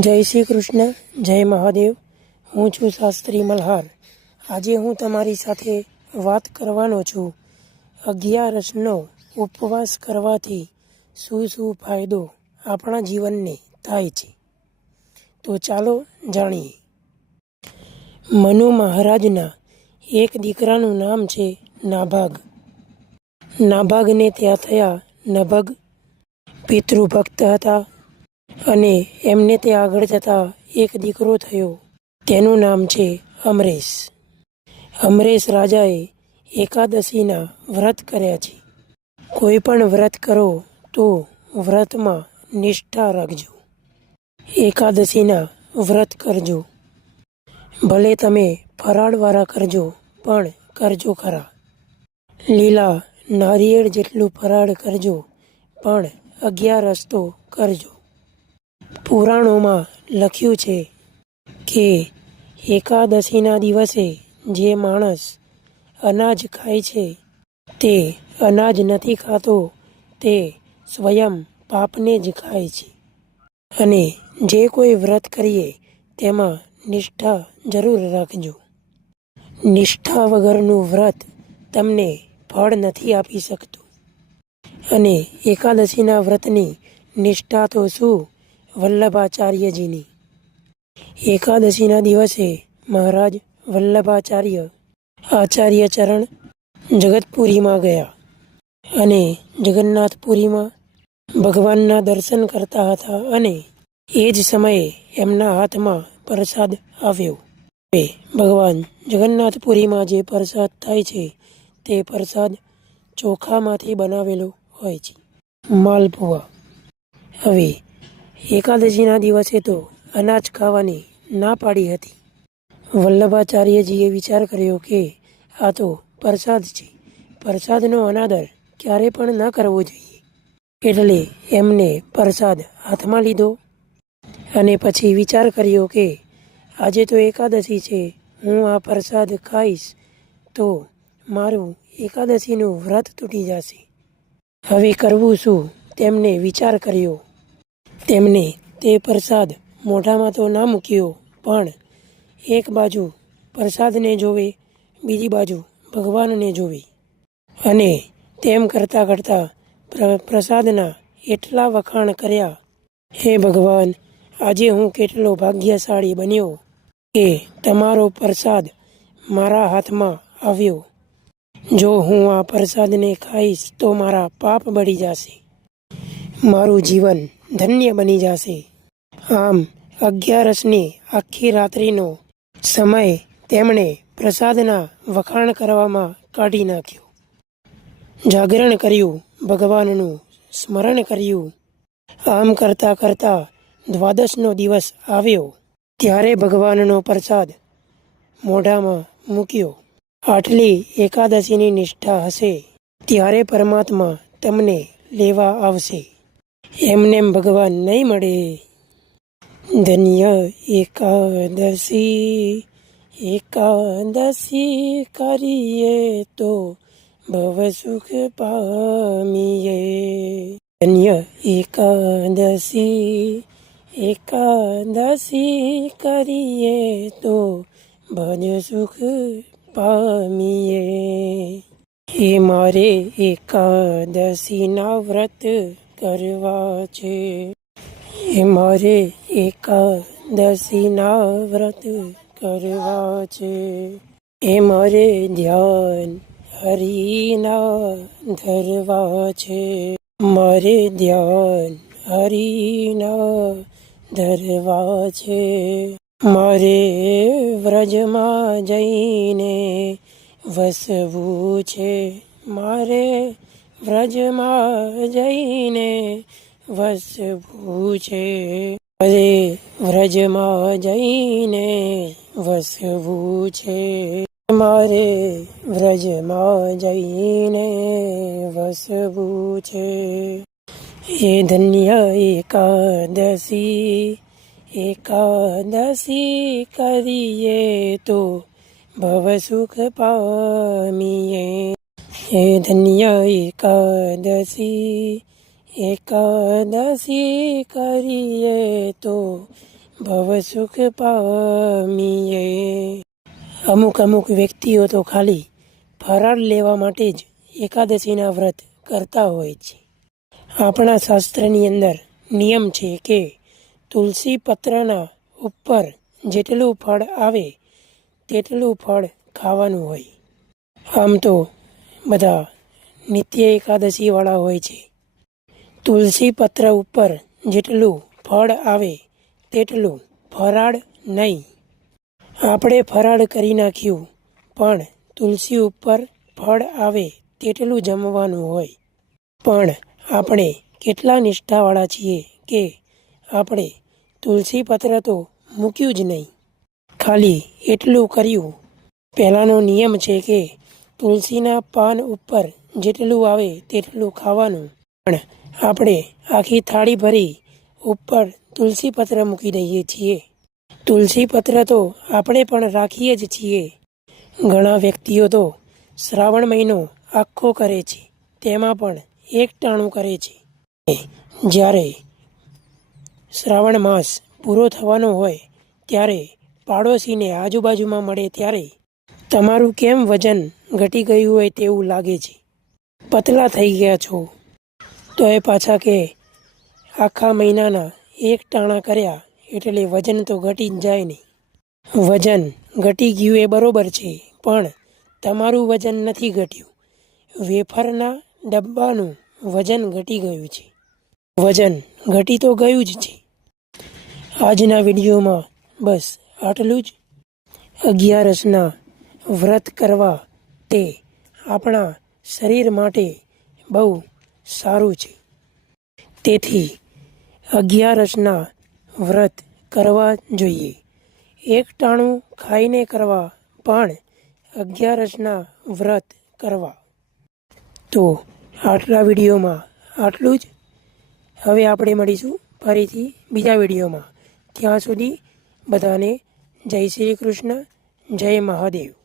જય શ્રી કૃષ્ણ જય મહાદેવ. હું છું શાસ્ત્રી મલ્હાર. આજે હું તમારી સાથે વાત કરવાનો છું. અગિયારસનો ઉપવાસ કરવાથી શું શું ફાયદો આપણા જીવનને થાય છે? તો ચાલો જાણીએ. મનુ મહારાજના એક દીકરાનું નામ છે નાભાગ. નાભાગને ત્યાં થયા નભગ પિતૃભક્ત હતા. અને એમને તે આગળ જતા એક દીકરો થયો. તેનું નામ છે અમરેશ. અમરેશ રાજાએ એકાદશીના વ્રત કર્યા છે. કોઈ પણ વ્રત કરો તો વ્રતમાં નિષ્ઠા રાખજો. એકાદશીના વ્રત કરજો. ભલે તમે ફરાળવાળા કરજો, પણ કરજો ખરા. લીલા નારિયેળ જેટલું ફરાળ કરજો, પણ અગિયાર રસ્તો કરજો. પુરાણોમાં લખ્યું છે કે એકાદશીના દિવસે જે માણસ અનાજ ખાય છે, તે અનાજ નથી ખાતો, તે સ્વયં પાપને જ ખાય છે. અને જે કોઈ વ્રત કરીએ, તેમાં નિષ્ઠા જરૂર રાખજો. નિષ્ઠા વગરનું વ્રત તમને ફળ નથી આપી શકતું. અને એકાદશીના વ્રતની નિષ્ઠા તો શું? વલ્લભાચાર્યજીની. એકાદશીના દિવસે મહારાજ વલ્લભાચાર્ય આચાર્ય ચરણ જગતપુરીમાં ગયા અને જગન્નાથપુરીમાં ભગવાનના દર્શન કરતા હતા અને એ જ સમયે એમના હાથમાં પ્રસાદ આવ્યો. ભગવાન જગન્નાથપુરીમાં જે પ્રસાદ થાય છે તે પ્રસાદ ચોખામાંથી બનાવેલો હોય છે. માલપુઆ. હવે એકાદશીના દિવસે તો અનાજ ખાવાની ના પાડી હતી. વલ્લભાચાર્યજીએ વિચાર કર્યો કે આ તો પ્રસાદ છે. પ્રસાદનો અનાદર ક્યારે પણ ન કરવો જોઈએ. એટલે એમને પ્રસાદ હાથમાં લીધો અને પછી વિચાર કર્યો કે આજે તો એકાદશી છે, હું આ પ્રસાદ ખાઈશ તો મારું એકાદશીનું વ્રત તૂટી જશે. હવે કરવું શું? તેમને વિચાર કર્યો. તેમને તે પ્રસાદ મોઢામાં તો ના મૂક્યો, પણ એક બાજુ પ્રસાદને જોવે, બીજી બાજુ ભગવાનને જોવે. અને તેમ કરતાં કરતાં પ્ર, પ્રસાદના એટલા વખાણ કર્યા, હે ભગવાન, આજે હું કેટલો ભાગ્યશાળી બન્યો કે તમારો પ્રસાદ મારા હાથમાં આવ્યો. જો હું આ પ્રસાદને ખાઈશ તો મારા પાપ બળી જશે. મારું જીવન ધન્ય બની જશે. આમ અગિયારસની આખી રાત્રિનો સમય તેમણે પ્રસાદના વખાણ કરવામાં કાઢી નાખ્યો. જાગરણ કર્યું, ભગવાનનું સ્મરણ કર્યું. આમ કરતાં કરતાં દ્વાદશનો દિવસ આવ્યો. ત્યારે ભગવાનનો પ્રસાદ મોઢામાં મૂક્યો. આટલી એકાદશીની નિષ્ઠા હશે, ત્યારે પરમાત્મા તમને લેવા આવશે. એમનેમ ભગવાન નહીં મળે. ધન્ય એકાદશી એકાદશી કરીએ તો ભવ સુખ પામીએ. ધન્ય એકાદશી એકાદશી કરીએ તો ભજ સુખ પામીએ. હે મારે એકાદશીના વ્રત કરવા છે હે મારે એકાદશીના વ્રત કરવા છે એ મારે ધ્યાન હરિના ધરવા છે મારે ધ્યાન હરિના ધરવા છે મારે વ્રજમાં જઈને વસવું છે. મારે વ્રજમાં જઈને વસવું છે અરે વ્રજમાં જઈને વસવું છે મારે વ્રજમાં જઈને વસવું છે એ ધન્ય એકાદશી એકાદશી કરીએ તો ભવ સુખ પામીએ. હે ધન્ય એકાદશી એકાદશી કરીએ તો ભવ સુખ પામીએ અમુક અમુક વ્યક્તિઓ તો ખાલી ફરાળ લેવા માટે જ એકાદશીના વ્રત કરતા હોય છે. આપણા શાસ્ત્રની અંદર નિયમ છે કે તુલસી પત્રના ઉપર જેટલું ફળ આવે, તેટલું ફળ ખાવાનું હોય. આમ તો બધા નિત્ય એકાદશીવાળા હોય છે. તુલસી પત્ર ઉપર જેટલું ફળ આવે તેટલું ફરાળ નહીં. આપણે ફરાળ કરી નાખ્યું, પણ તુલસી ઉપર ફળ આવે તેટલું જમવાનું હોય. પણ આપણે કેટલા નિષ્ઠાવાળા છીએ કે આપણે તુલસી પત્ર તો મૂક્યું જ નહીં. ખાલી એટલું કર્યું. પહેલાંનો નિયમ છે કે તુલસીના પાન ઉપર જેટલું આવે તેટલું ખાવાનું. પણ આપણે આખી થાળી ભરી ઉપર તુલસી પત્ર મૂકી દઈએ છીએ. તુલસી પત્ર તો આપણે પણ રાખીએ જ છીએ. ઘણા વ્યક્તિઓ તો શ્રાવણ મહિનો આખો કરે છે. તેમાં પણ એક ટાણું કરે છે. જ્યારે શ્રાવણ માસ પૂરો થવાનો હોય, ત્યારે પાડોશીને આજુબાજુમાં મળે ત્યારે તમારું કેમ વજન ઘટી ગયું હોય તેવું લાગે છે. પતલા થઈ ગયા છો. તો એ પાછા કે આખા મહિનાના એક ટાણા કર્યા એટલે વજન તો ઘટી જ જાય નહીં વજન ઘટી ગયું એ બરોબર છે, પણ તમારું વજન નથી ઘટ્યું. વેફરના ડબ્બાનું વજન ઘટી ગયું છે. વજન ઘટી તો ગયું જ છે. આજના વિડીયોમાં બસ આટલું જ. અગિયારસના વ્રત કરવા તે આપણા શરીર માટે બહુ સારું છે. તેથી અગિયારસના વ્રત કરવા જોઈએ. એક ટાણું ખાઈને કરવા પણ અગિયારસના વ્રત કરવા. તો આટલા વિડીયોમાં આટલું જ. હવે આપણે મળીશું ફરીથી બીજા વિડીયોમાં. ત્યાં સુધી બધાને જય શ્રી કૃષ્ણ, જય મહાદેવ.